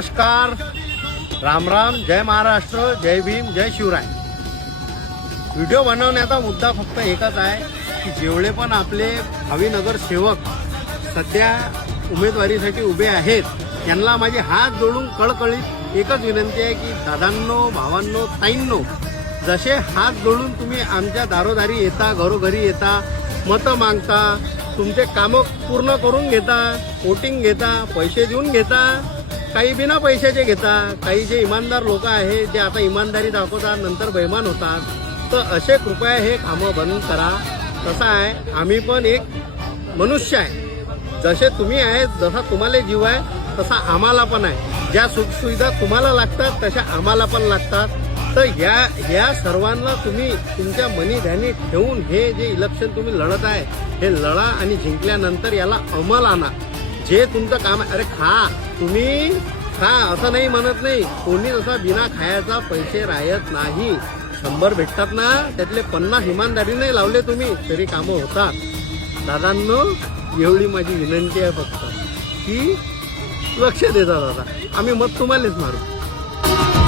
नमस्कार, राम राम, जय महाराष्ट्र, जय भीम, जय शिवराय। व्हिडिओ बनवण्याचा मुद्दा फक्त एकच आहे की जेवढे पण आपले भावी नगरसेवक सध्या उमेदवारीसाठी उभे आहेत त्यांना माझे हात जोडून कळकळीत एकच विनंती आहे की दादांनो, भावांनो, ताईंनो, जसे हात जोडून तुम्ही आमच्या दारोदारी येता, घरोघरी येता, मतं मागता, तुमचे कामं पूर्ण करून घेता, वोटिंग घेता, पैसे देऊन घेता, काही बिना पैशाचे घेता, काही जे इमानदार लोक आहेत जे आता इमानदारी दाखवतात नंतर बेईमान होतात, तर असे कृपया हे कामं बंद करा। तसं आहे, आम्ही पण एक मनुष्य आहे, जसे तुम्ही आहेत, जसा तुम्हाला जीव आहे तसा आम्हाला पण आहे। ज्या सुखसुविधा तुम्हाला लागतात तशा आम्हाला पण लागतात। तर या सर्वांना तुम्ही तुमच्या मनी ध्यानी ठेवून हे जे इलेक्शन तुम्ही लढत आहे हे लढा आणि जिंकल्यानंतर याला अंमल आणा। जे तुमचं काम आहे, अरे खा, तुम्ही खा असं नाही म्हणत नाही, कोणी असा बिना खायचा पैसे राहत नाही। 100 भेटतात ना, त्यातले 50 इमानदारीने लावले तुम्ही तरी कामं होतात। दादांनो, एवढी माझी विनंती आहे फक्त की लक्ष देता दादा, आम्ही मत तुम्हालाच मारू।